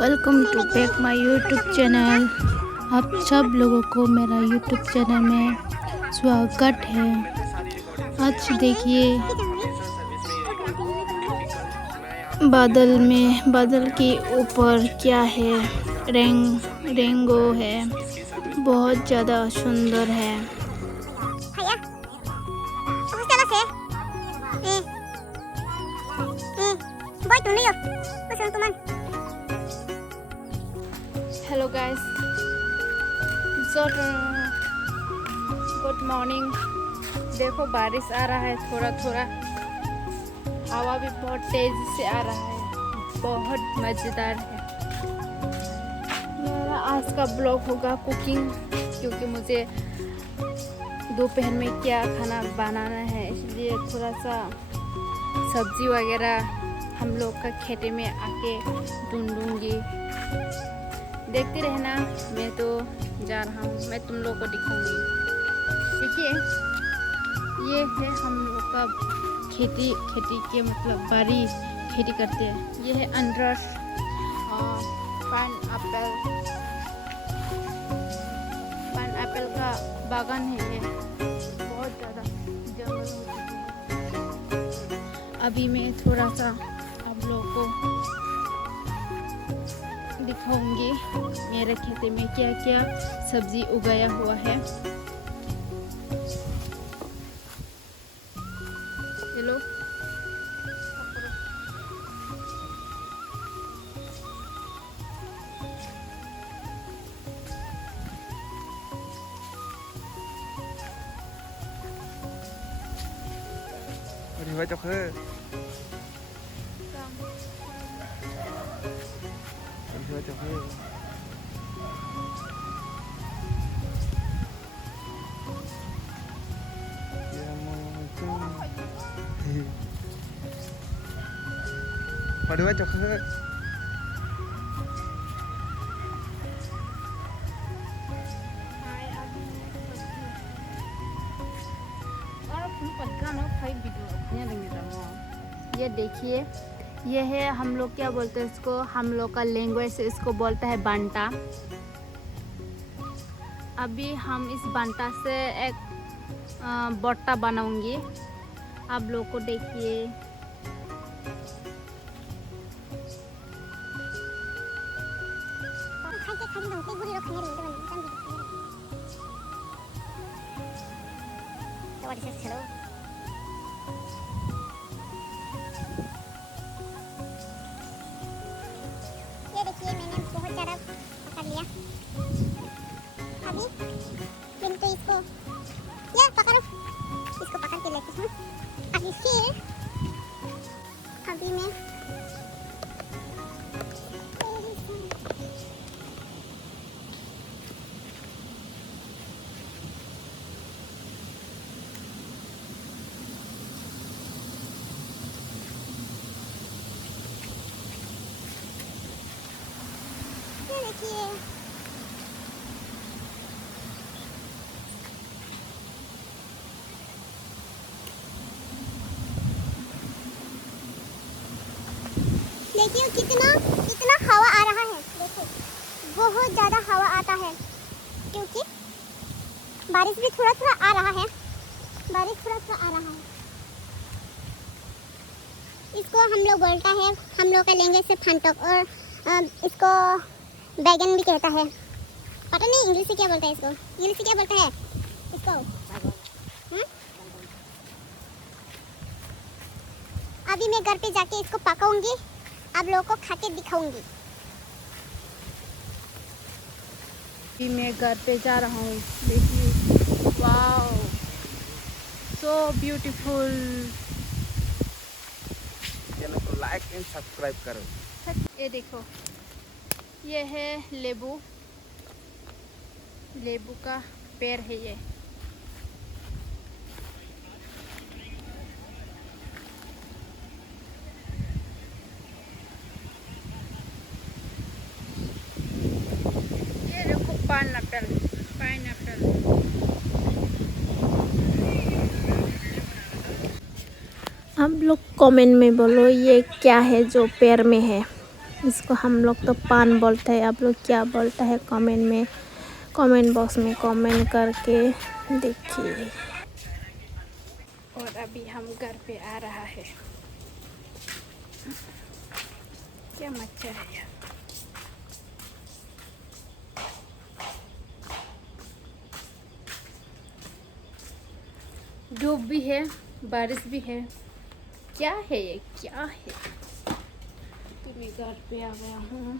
Welcome to back my YouTube channel. आप सब लोगों को मेरा यूट्यूब चैनल में स्वागत है। आज देखिए बादल के ऊपर क्या है, रेंगो है, बहुत ज़्यादा सुंदर है। Hello guys, good morning. देखो बारिश आ रहा है, थोड़ा थोड़ा हवा भी बहुत तेज़ी से आ रहा है, बहुत मज़ेदार है। मेरा आज का ब्लॉग होगा कुकिंग, क्योंकि मुझे दोपहर में क्या खाना बनाना है, इसलिए थोड़ा सा सब्जी वगैरह हम लोग का खेती में आके ढूंढूंगी। देखते रहना, मैं तो जा रहा हूँ, मैं तुम लोग को दिखाऊंगी। देखिए ये है हम लोग का खेती के मतलब बारी खेती करते हैं। ये है अनरस, पाइन एप्पल का बागान है। ये बहुत ज़्यादा जंगल हो चुकी है। अभी मैं थोड़ा सा आप लोगों को दिखाऊंगी मेरे खेत में क्या क्या सब्जी उगाया हुआ है। Hello, Đi với cho khơi. Đi với cho khơi. Mà đi với cho khơi. ये देखिए, ये है हम लोग क्या बोलते हैं इसको, हम लोग का लैंग्वेज से इसको बोलता है बांटा। अभी हम इस बांटा से एक बट्टा बनाऊंगी, आप लोग को देखिए। ये देखिए मैंने बहुत ज़्यादा पकड़ लिया। अभी किंतु इसको ये पकड़ो, इसको पकड़ के लेती हूँ। अभी फिर अभी मैं देखिए देखिए कितना हवा आ रहा है। देखो बहुत ज़्यादा हवा आता है, क्योंकि बारिश भी थोड़ा थोड़ा आ रहा है। इसको हम लोग बोलता है, हम लोग का लैंग्वेज से फंटक, और इसको बैगन भी कहता है। पता नहीं इंग्लिश से क्या बोलता है इसको, अभी मैं घर पे जाके इसको पकाऊंगी, आप लोगों को खा के दिखाऊंगी। अभी मैं घर पे जा रहा हूँ, देखिए वाओ, सो ब्यूटीफुल। चैनल को लाइक एंड सब्सक्राइब करो। ये देखो, ये है लेबू का पेड़ है। ये देखो पाइनएप्पल। आप लोग कमेंट में बोलो ये क्या है जो पेड़ में है। इसको हम लोग तो पान बोलते हैं, आप लोग क्या बोलता है कमेंट बॉक्स में कमेंट करके देखिए। और अभी हम घर पे आ रहा है। क्या मच्छर है यार। धूप भी है, बारिश भी है, क्या है ये, क्या है। तो मैं घर पे आ गया हूँ।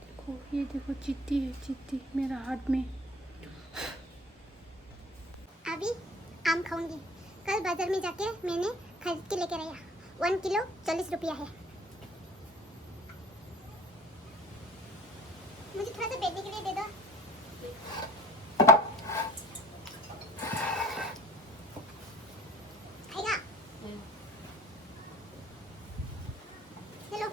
देखो, ये देखो चींटी है, चींटी मेरा हाथ में। अभी आम खाऊंगी। कल बाजार में जाके मैंने खरीद के लेकर आया। 1 किलो 40 रुपया है। मुझे थोड़ा सा बैठने के लिए दे दो। खाएगा? हेलो।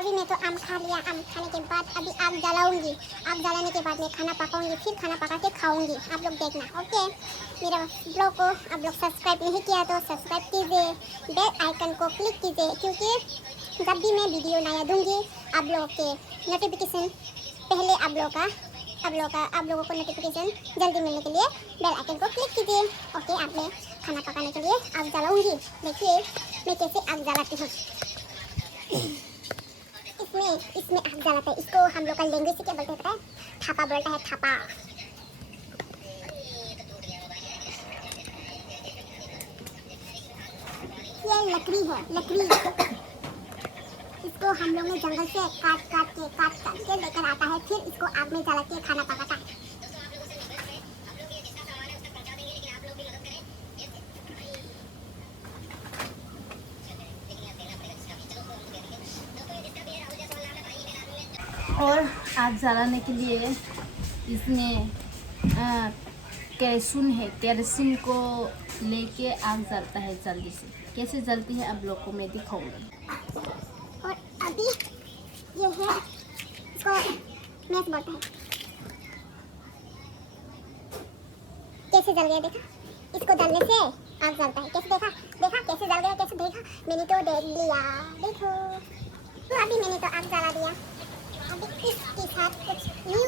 अभी मैं तो आम खा लिया। आम खाने के बाद अभी आग जलाऊंगी। आग जलाने के बाद मैं खाना पकाऊंगी, फिर खाना पका के खाऊंगी। आप लोग देखना, ओके। मेरा ब्लॉग को आप लोग सब्सक्राइब नहीं किया तो सब्सक्राइब कीजिए, बेल आइकन को क्लिक कीजिए, क्योंकि जब भी मैं वीडियो नया दूंगी आप लोगों के नोटिफिकेशन पहले आप लोगों को नोटिफिकेशन जल्दी मिलने के लिए बेल आइकन को क्लिक कीजिए, ओके। आप मैं खाना पकाने के लिए आग जलाऊंगी। देखिए मैं कैसे आग जलाती हूँ। इसमें आग जलाते हैं। इसको हम लोग का लैंग्वेज से क्या बोलते हैं पता है? थापा बोलता है, थापा। ये लकड़ी है, लकड़ी। इसको हम लोग ने जंगल से काट के लेकर आता है, फिर इसको आग में जला के खाना पकाता है। और आग जलाने के लिए इसमें केरोसिन को लेके आग जलता है जल्दी से। कैसे जलती है आप लोग को मैं दिखाऊंगी। और अभी ये है, इसको मैच बोलता है। कैसे जल गया देखा? इसको जलने से आग जलता है। कैसे देखा कैसे जल गया, कैसे देखा? मैंने तो देख लिया, देखो। तो अभी मैंने तो आग जला दिया। अभी इसके साथ कुछ न्यू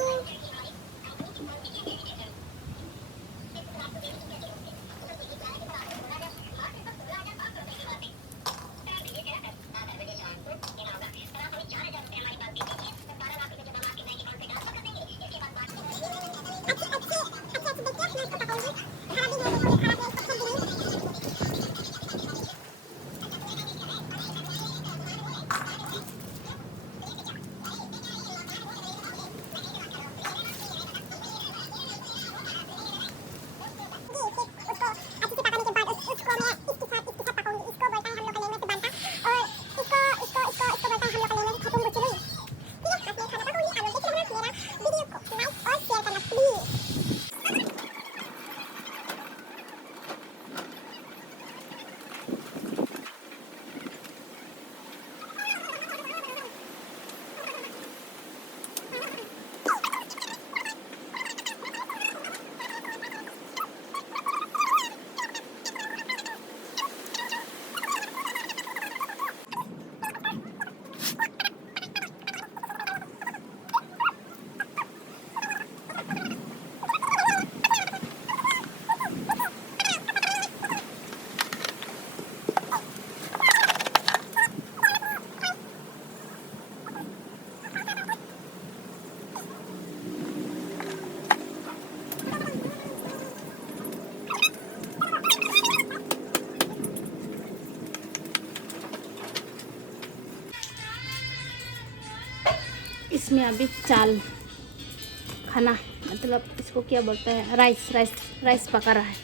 इसमें अभी चाल खाना, मतलब इसको क्या बोलते हैं, राइस पका रहा है।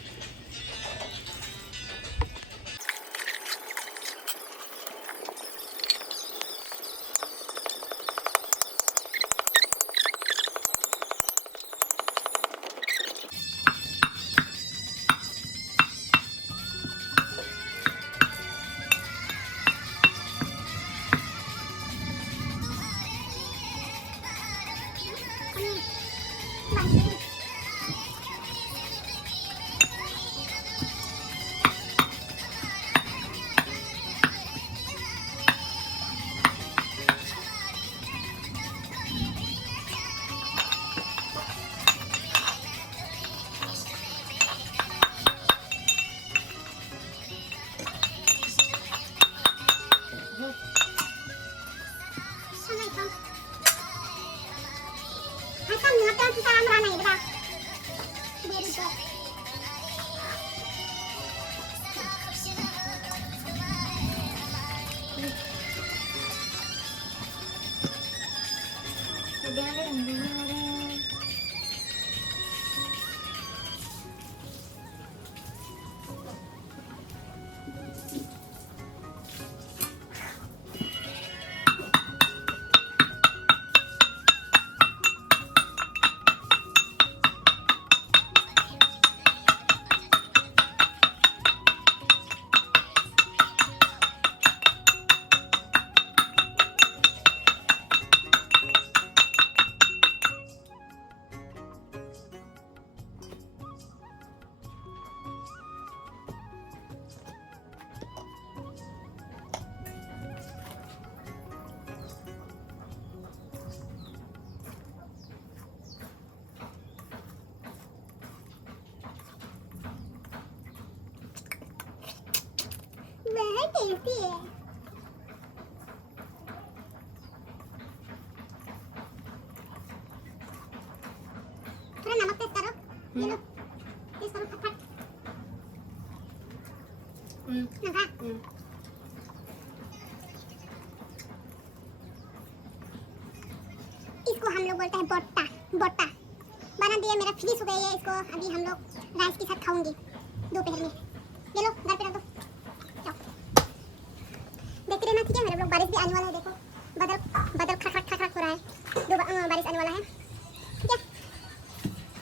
very tasty है। थोड़ा नमक टेस्ट करो, ये लो टेस्ट करो फटाफट। नमक इसको हम लोग बोलते हैं बोट्टा। बोट्टा बना दिया, मेरा फिनिश हो गया है। इसको अभी हम लोग राइस के साथ खाऊंगी दोपहर में। ये लो घर पे रख दो, जाओ देखते रहना, ठीक है। मेरे लोग बारिश भी आने वाला है, देखो बादल खड़खड़ हो रहा है, बारिश आने वाला है, ठीक है।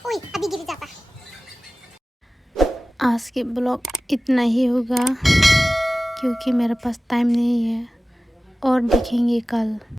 ओए अभी गिर जाता। आज के ब्लॉग इतना ही होगा क्योंकि मेरे पास टाइम नहीं है, और देखेंगे कल।